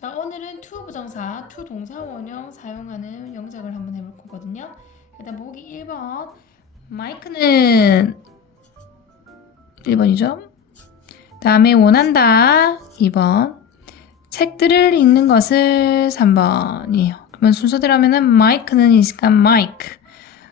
자, 오늘은 to 부정사, to 동사 원형 사용하는 영작을 한번 해볼 거거든요. 일단 보기 1번. 마이크는 1번이죠. 다음에 원한다 2번. 책들을 읽는 것을 3번이에요. 그러면 순서대로 하면은 마이크는 있으니까 마이크.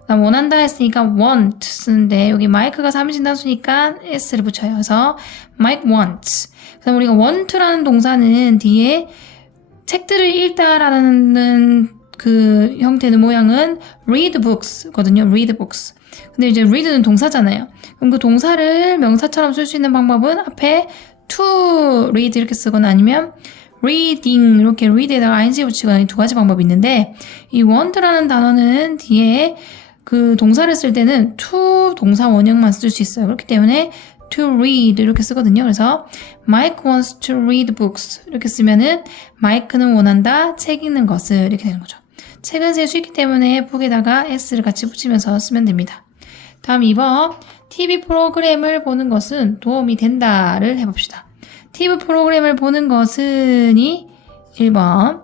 그다음 원한다 했으니까 want 쓰는데 여기 마이크가 삼진 단수니까 s를 붙여요. 그래서 Mike wants. 그다음 우리가 want라는 동사는 뒤에 책들을 읽다라는 그 형태의 모양은 read books거든요. read books. 근데 이제 read는 동사잖아요. 그럼 그 동사를 명사처럼 쓸 수 있는 방법은 앞에 to read 이렇게 쓰거나 아니면 reading 이렇게 read에다가 ing 붙이거나 이두 가지 방법이 있는데 이 want라는 단어는 뒤에 그 동사를 쓸 때는 to 동사 원형만 쓸 수 있어요. 그렇기 때문에 to read 이렇게 쓰거든요. 그래서 Mike wants to read books 이렇게 쓰면은 마이크는 원한다 책 읽는 것을 이렇게 되는 거죠. 책은 쓸 수 있기 때문에 북에다가 s를 같이 붙이면서 쓰면 됩니다. 다음 2번 TV 프로그램을 보는 것은 도움이 된다를 해봅시다. TV 프로그램을 보는 것은이 1번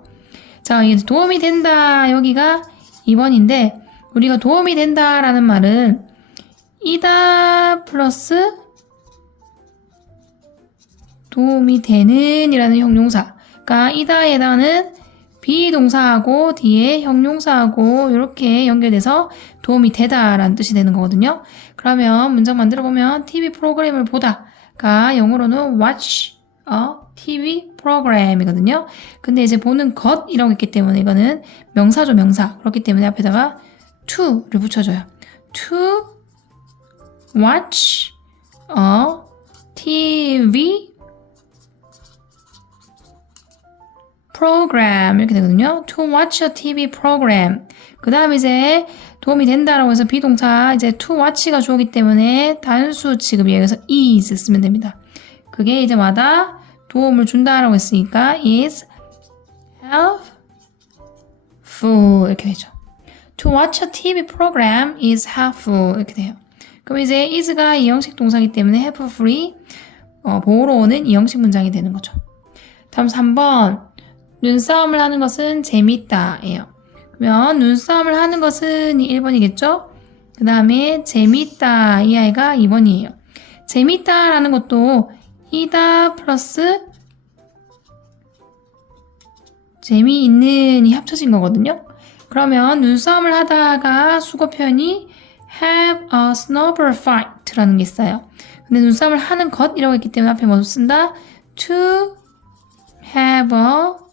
자 이게 도움이 된다 여기가 2번인데 우리가 도움이 된다라는 말은 이다 플러스 도움이 되는 이라는 형용사가 이다에다는 비동사하고 뒤에 형용사하고 이렇게 연결돼서 도움이 되다 라는 뜻이 되는 거거든요. 그러면 문장 만들어 보면 TV 프로그램을 보다가 영어로는 watch a TV 프로그램이거든요. 근데 이제 보는 것 이라고 했기 때문에 이거는 명사죠, 명사. 그렇기 때문에 앞에다가 to를 붙여줘요. to watch a TV program 이렇게 되거든요. To watch a TV program. 그 다음 이제 도움이 된다라고 해서 비동사 이제 to watch가 주어기 때문에 단수 취급이 여기서 is 쓰면 됩니다. 그게 이제 마다 도움을 준다라고 했으니까 is helpful 이렇게 되죠. To watch a TV program is helpful 이렇게 돼요. 그럼 이제 is가 이형식 동사이기 때문에 helpfully 어, 보호로 오는 이형식 문장이 되는 거죠. 다음 3번 눈싸움을 하는 것은 재밌다예요. 그러면 눈싸움을 하는 것은 1번이겠죠? 그 다음에 재밌다 이 아이가 2번이에요. 재밌다라는 것도 이다 플러스 재미있는 이 합쳐진 거거든요. 그러면 눈싸움을 하다가 수거 표현이 have a snowball fight라는 게 있어요. 근데 눈싸움을 하는 것이라고 했기 때문에 앞에 뭐 쓴다? to have a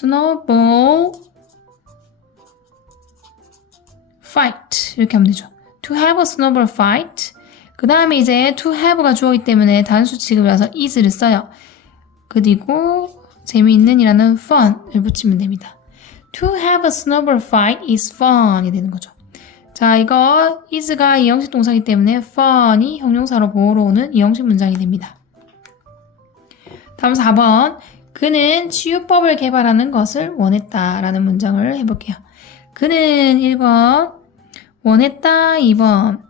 snowball fight 이렇게 하면 되죠. To have a snowball fight. 그 다음에 이제 to have가 주어기 때문에 단수 취급이라서 is를 써요. 그리고 재미있는 이라는 fun을 붙이면 됩니다. To have a snowball fight is fun이 되는 거죠. 자, 이거 is가 이 형식 동사이기 때문에 fun이 형용사로 보호로 오는 이 형식 문장이 됩니다. 다음 4번. 그는 치유법을 개발하는 것을 원했다 라는 문장을 해볼게요. 그는 1번 원했다 2번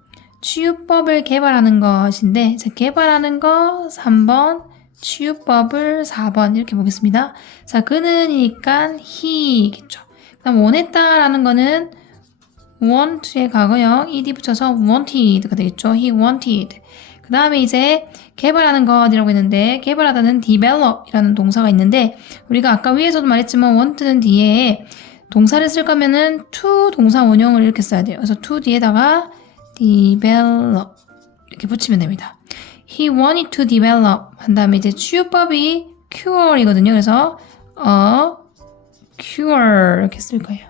치유법을 개발하는 것인데 자, 개발하는 거 3번 치유법을 4번 이렇게 보겠습니다. 자 그는이니까 he겠죠. 그다음 원했다라는 거는 want의 과거형 ed 붙여서 wanted가 되겠죠. he wanted. 그 다음에 이제 개발하는 것이라고 했는데 개발하다는 develop이라는 동사가 있는데 우리가 아까 위에서도 말했지만 want는 뒤에 동사를 쓸 거면은 to 동사 원형을 이렇게 써야 돼요. 그래서 to 뒤에다가 develop 이렇게 붙이면 됩니다. He wanted to develop 한 다음에 이제 치유법이 cure이거든요. 그래서 a cure 이렇게 쓸 거예요.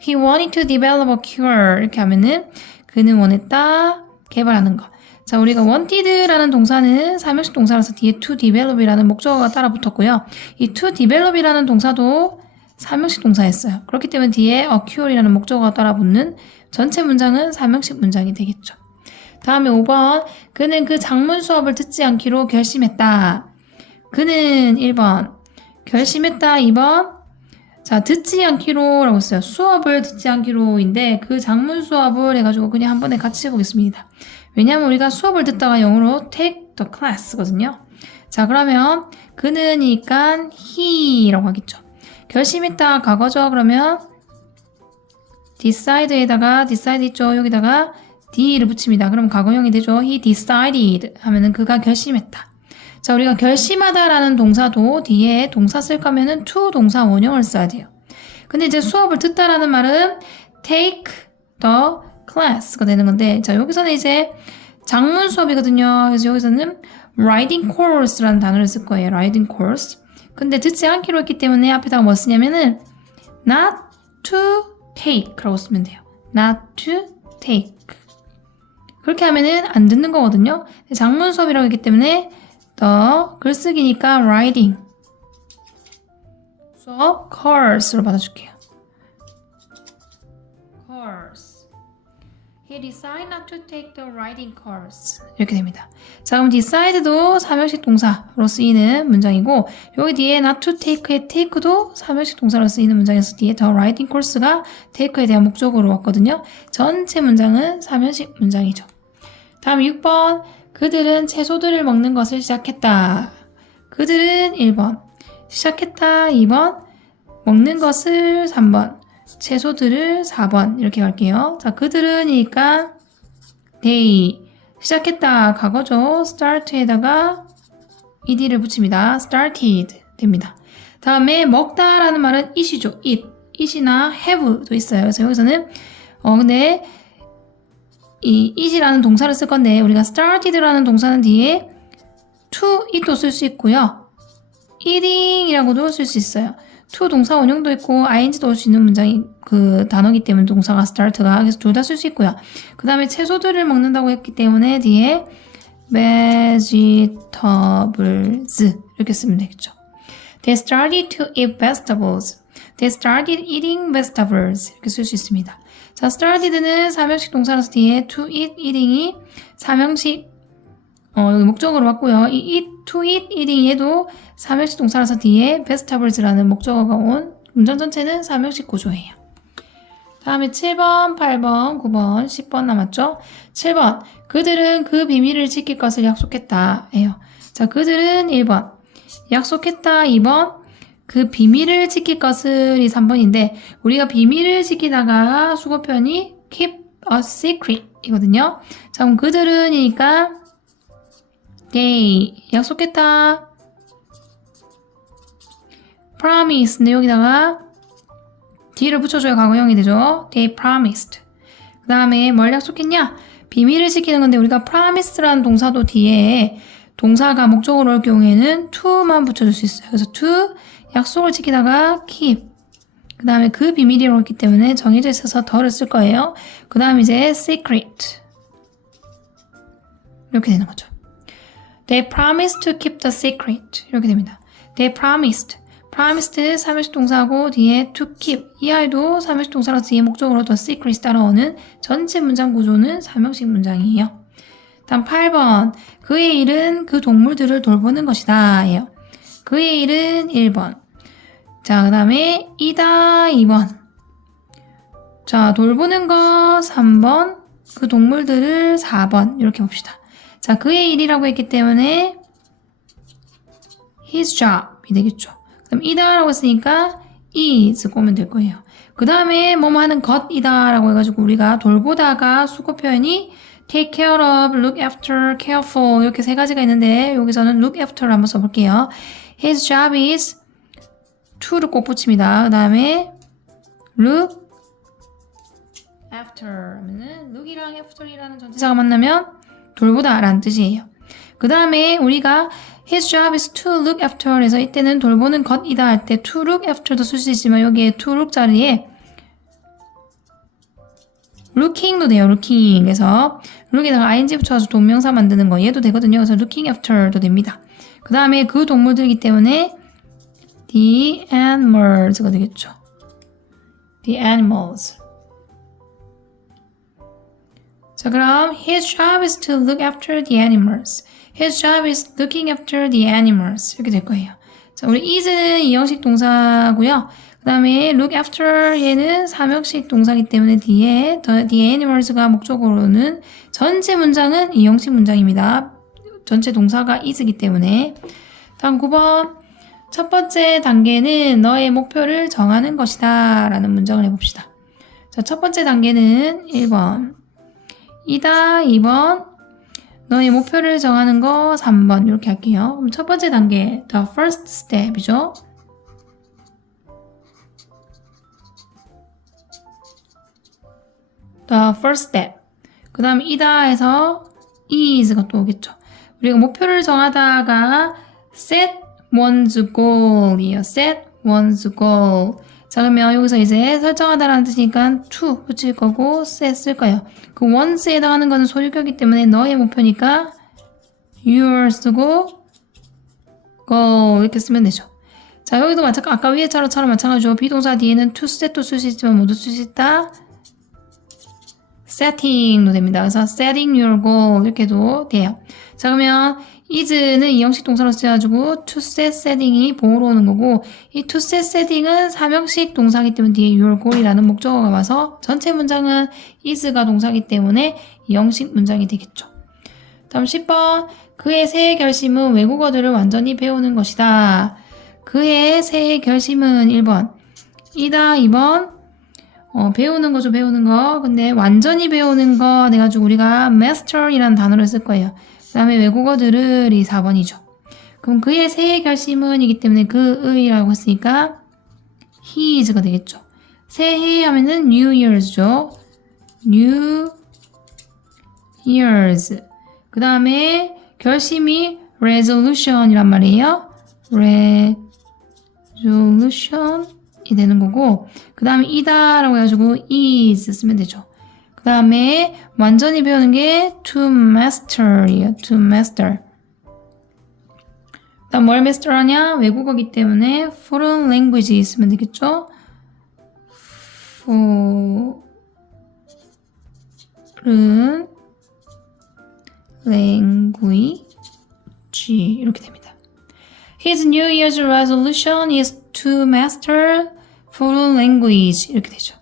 He wanted to develop a cure 이렇게 하면은 그는 원했다 개발하는 거. 자, 우리가 wanted라는 동사는 사명식 동사라서 뒤에 to develop이라는 목적어가 따라 붙었고요. 이 to develop이라는 동사도 사명식 동사였어요. 그렇기 때문에 뒤에 occur이라는 목적어가 따라 붙는 전체 문장은 사명식 문장이 되겠죠. 다음에 5번. 그는 그 장문 수업을 듣지 않기로 결심했다. 그는 1번. 결심했다. 2번. 자, 듣지 않기로 라고 써요. 수업을 듣지 않기로인데 그 장문 수업을 해가지고 그냥 한 번에 같이 해보겠습니다. 왜냐하면 우리가 수업을 듣다가 영어로 take the class거든요. 자, 그러면 그는이니까 he라고 하겠죠. 결심했다 과거죠. 그러면 decide에다가 decide 있죠. 여기다가 d를 붙입니다. 그럼 과거형이 되죠. He decided 하면은 그가 결심했다. 자, 우리가 결심하다라는 동사도 뒤에 동사 쓸 거면은 to 동사 원형을 써야 돼요. 근데 이제 수업을 듣다라는 말은 take the class가 되는 건데, 자, 여기서는 이제 장문 수업이거든요. 그래서 여기서는 writing course라는 단어를 쓸 거예요. writing course. 근데 듣지 않기로 했기 때문에 앞에다가 뭐 쓰냐면은 not to take라고 쓰면 돼요. not to take. 그렇게 하면은 안 듣는 거거든요. 장문 수업이라고 했기 때문에 더 글쓰기니까 writing. 수업 cours로 받아줄게요. course. He decided not to take the writing course. 이렇게 됩니다. 자, 그럼 decide도 사명식 동사로 쓰이는 문장이고 여기 뒤에 not to take의 take도 사명식 동사로 쓰이는 문장에서 뒤에 the writing course가 take에 대한 목적으로 왔거든요. 전체 문장은 사명식 문장이죠. 다음 6번. 그들은 채소들을 먹는 것을 시작했다. 그들은 1번. 시작했다. 2번. 먹는 것을 3번. 채소들을 4번. 이렇게 갈게요. 자, 그들은이니까 they. 시작했다. 과거죠. start에다가 ed를 붙입니다. started 됩니다. 다음에 먹다라는 말은 it이죠. it. it이나 have도 있어요. 그래서 여기서는 어 근데 이 it이라는 동사를 쓸 건데 우리가 started라는 동사는 뒤에 to it도 쓸 수 있고요. eating이라고도 쓸 수 있어요. To 동사 원형도 있고 ing도 올 수 있는 문장이 그 단어기 때문에 동사가 start가 그래서 둘 다 쓸 수 있고요. 그 다음에 채소들을 먹는다고 했기 때문에 뒤에 vegetables 이렇게 쓰면 되겠죠. They started to eat vegetables. They started eating vegetables 이렇게 쓸 수 있습니다. 자, started는 사명식 동사라서 뒤에 to eat, eating이 사명식 어, 여기 목적으로 왔고요. 이 eat, to eat, eating에도 사명식 동사라서 뒤에 vegetables라는 목적어가 온 문장 전체는 사명식 구조예요. 다음에 7번, 8번, 9번, 10번 남았죠? 7번. 그들은 그 비밀을 지킬 것을 약속했다. 예요. 자, 그들은 1번. 약속했다. 2번. 그 비밀을 지킬 것을 이 3번인데, 우리가 비밀을 지키다가 표현이 keep a secret 이거든요. 자, 그럼 그들은이니까 they. 약속했다. promise인데 여기다가 D를 붙여줘야 과거형이 되죠. They promised. 그 다음에 뭘 약속했냐? 비밀을 지키는 건데 우리가 promise라는 동사도 뒤에 동사가 목적으로 올 경우에는 to만 붙여줄 수 있어요. 그래서 to 약속을 지키다가 keep. 그 다음에 그 비밀이 옳기 때문에 정해져 있어서 더를 쓸 거예요. 그 다음 이제 secret. 이렇게 되는 거죠. They promised to keep the secret. 이렇게 됩니다. They promised. promised 사명식 동사고 뒤에 to keep 이 아이도 사명식 동사라서 뒤에 목적으로 the secret 따라오는 전체 문장 구조는 사명식 문장이에요. 다음 8번 그의 일은 그 동물들을 돌보는 것이다 예요. 그의 일은 1번 자 그 다음에 이다 2번 자 돌보는 거 3번 그 동물들을 4번 이렇게 봅시다. 자 그의 일이라고 했기 때문에 his job이 되겠죠. 그럼 이다라고 했으니까 is 꼬면 될 거예요. 그 다음에 뭐뭐 하는 것이다라고 해가지고 우리가 돌보다가 수거 표현이 take care of, look after, care for 이렇게 세 가지가 있는데 여기서는 look after를 한번 써볼게요. His job is to를 꼭 붙입니다. 그 다음에 look after 하면은 look이랑 after이라는 전체사가 만나면 돌보다라는 뜻이에요. 그 다음에 우리가 His job is to look after 해서 이때는 돌보는 것이다 할 때 to look after도 쓸 수 있지만 여기에 to look 자리에 looking도 돼요. looking. 그래서 look에다가 ing 붙여서 동명사 만드는 거 얘도 되거든요. 그래서 looking after도 됩니다. 그 다음에 그 동물들이기 때문에 the animals가 되겠죠. the animals. 자, 그럼 his job is to look after the animals. His job is looking after the animals. 이렇게 될 거예요. 자, 우리 is는 이형식 동사고요. 그 다음에 look after 얘는 사명식 동사기 때문에 뒤에 the, the animals가 목적어로는 전체 문장은 이형식 문장입니다. 전체 동사가 is기 때문에 다음 9번 첫 번째 단계는 너의 목표를 정하는 것이다 라는 문장을 해봅시다. 자, 첫 번째 단계는 1번 이다 2번 너의 목표를 정하는 거 3번 이렇게 할게요. 그럼 첫 번째 단계 the first step이죠. the first step. 그 다음 이다에서 is가 또 오겠죠. 우리가 목표를 정하다가 set one's goal이에요. set one's goal. 자 그러면 여기서 이제 설정하다라는 뜻이니까 to 붙일 거고 set 쓸 거예요. 그 once에 해당하는 거는 소유격이기 때문에 너의 목표니까 your 쓰고 go 이렇게 쓰면 되죠. 자 여기도 마찬가지 아까 위에처럼 마찬가지로 비동사 뒤에는 to set도 쓸 수 있지만 모두 쓸 수 있다. setting도 됩니다. 그래서 setting your goal 이렇게도 돼요. 자 그러면 is는 이형식 동사로 쓰여가지고 to set setting이 보호로 오는 거고 이 to set setting은 사명식 동사기 때문에 뒤에 your goal이라는 목적어가 와서 전체 문장은 is가 동사기 때문에 이형식 문장이 되겠죠. 다음 10번 그의 새해 결심은 외국어들을 완전히 배우는 것이다. 그의 새해 결심은 1번 이다 2번 어, 배우는 거죠, 배우는 거. 근데 완전히 배우는 거 내가지고 우리가 master이라는 단어를 쓸 거예요. 그 다음에 외국어들을 이 4번이죠. 그럼 그의 새해 결심은 이기 때문에 그의라고 했으니까 his가 되겠죠. 새해 하면은 new years죠. new years. 그 다음에 결심이 resolution이란 말이에요. resolution. 이 되는 거고 그 다음에 이다라고 해가지고 is 쓰면 되죠. 그 다음에 완전히 배우는 게 to master이에요. to master. 그다음 뭘 master하냐? 외국어기 때문에 foreign language 쓰면 되겠죠. foreign language 이렇게 됩니다. His New Year's resolution is to master foreign language 이렇게 되죠.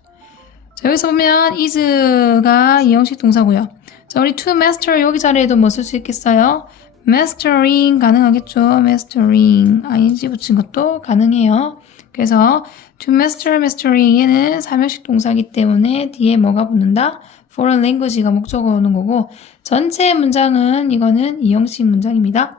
자, 여기서 보면 is가 이형식 동사고요. 자, 우리 to master 여기 자리에도 뭐 쓸 수 있겠어요? mastering 가능하겠죠. mastering ing 붙인 것도 가능해요. 그래서 to master, mastering 얘는 사명식 동사기 때문에 뒤에 뭐가 붙는다? foreign language가 목적어 오는 거고 전체 문장은 이거는 이형식 문장입니다.